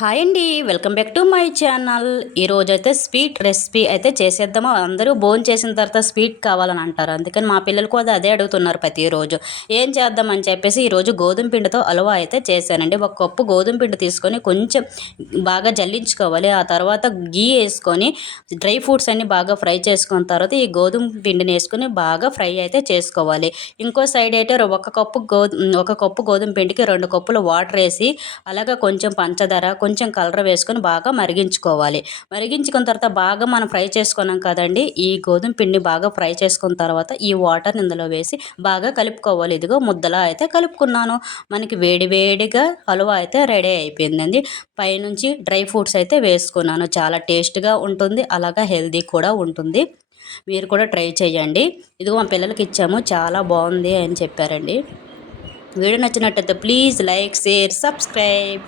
Hi అండి, welcome back to my channel. ఈరోజైతే sweet recipe అయితే చేసేద్దాము. అందరూ చేసిన తర్వాత స్వీట్ కావాలని అంటారు, అందుకని మా పిల్లలు కూడా అదే అడుగుతున్నారు ప్రతిరోజు. ఏం చేద్దామని చెప్పేసి ఈరోజు గోధుమ పిండితో హల్వా అయితే చేశానండి. ఒక కప్పు గోధుమ పిండి తీసుకొని కొంచెం బాగా జల్లించుకోవాలి. ఆ తర్వాత గీ వేసుకొని డ్రై ఫ్రూట్స్ అన్ని బాగా ఫ్రై చేసుకున్న తర్వాత ఈ గోధుమ పిండిని వేసుకొని బాగా ఫ్రై అయితే చేసుకోవాలి. ఇంకో సైడ్ అయితే ఒక కప్పు గోధుమ పిండికి 2 కప్పులు వాటర్ వేసి అలాగే కొంచెం పంచదార కొంచెం కలర్ వేసుకొని బాగా మరిగించుకోవాలి. మరిగించుకున్న తర్వాత బాగా మనం ఫ్రై చేసుకున్నాం కదండి, ఈ గోధుమ పిండి బాగా ఫ్రై చేసుకున్న తర్వాత ఈ వాటర్ ఇందులో వేసి బాగా కలుపుకోవాలి. ఇదిగో ముద్దలా అయితే కలుపుకున్నాను. మనకి వేడి వేడిగా హల్వా అయితే రెడీ అయిపోయిందండి. పైనుంచి డ్రై ఫ్రూట్స్ అయితే వేసుకున్నాను. చాలా టేస్ట్గా ఉంటుంది, అలాగా హెల్దీ కూడా ఉంటుంది. మీరు కూడా ట్రై చేయండి. ఇదిగో మా పిల్లలకి ఇచ్చాము, చాలా బాగుంది అని చెప్పారండి. వీడియో నచ్చినట్టయితే ప్లీజ్ లైక్, షేర్, సబ్స్క్రైబ్.